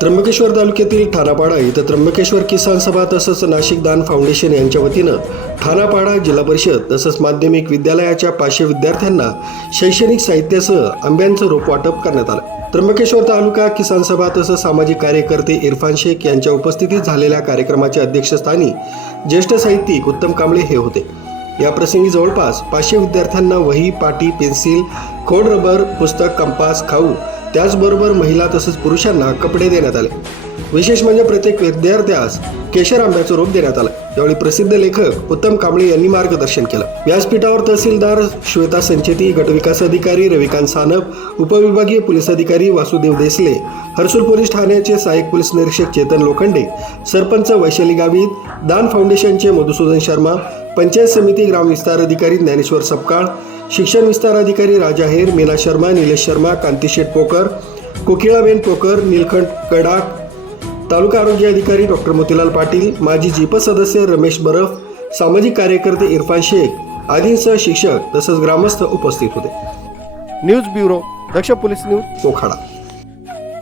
त्र्यंबकेश्वर तालुक्यातील ठाणापाडा इथं त्र्यंबकेश्वर किसान सभा तसंच नाशिक दान फाउंडेशन यांच्या वतीनं ठाणापाडा जिल्हा परिषद तसंच माध्यमिक विद्यालयाच्या पाचशे विद्यार्थ्यांना शैक्षणिक साहित्यासह आंब्यांचं रोप वाटप करण्यात आलं. त्र्यंबकेश्वर तालुका किसान सभा तसंच सामाजिक कार्यकर्ते इरफान शेख यांच्या उपस्थितीत झालेल्या कार्यक्रमाच्या अध्यक्षस्थानी ज्येष्ठ साहित्यिक उत्तम कांबळे हे होते. या प्रसंगी जवळपास पाचशे विद्यार्थ्यांना वही पाटी पेन्सिल खोड रबर पुस्तक कंपास खाऊ त्याचबरोबर महिला तसंच पुरुषांना कपडे देण्यात आले. विशेष म्हणजे प्रत्येक विद्यार्थ्यास केशर आंब्याचं रोप देण्यात आलं. यावेळी प्रसिद्ध लेखक उत्तम कांबळे यांनी मार्गदर्शन केलं. व्यासपीठावर तहसीलदार श्वेता संचेती गटविकास अधिकारी रविकांत सानप उपविभागीय पोलीस अधिकारी वासुदेव देसले हर्सूल पोलीस ठाण्याचे सहाय्यक पोलीस निरीक्षक चेतन लोखंडे सरपंच वैशाली गावित दान फाउंडेशनचे मधुसूदन शर्मा पंचायत समिती ग्राम विस्तार अधिकारी ज्ञानेश्वर सपकाळ शिक्षण विस्तार अधिकारी राजा हेर मीना शर्मा निलेश शर्मा कांतीशेठ पोकर कोकिळाबेन पोकर नीलखंड कडाक तालुका आरोग्य अधिकारी डॉक्टर मोतीलाल पाटील माजी जीप सदस्य रमेश बरफ सामाजिक कार्यकर्ते इरफान शेख आदींसह शिक्षक तसंच ग्रामस्थ उपस्थित होते. News bureau Daksh police news Mokhada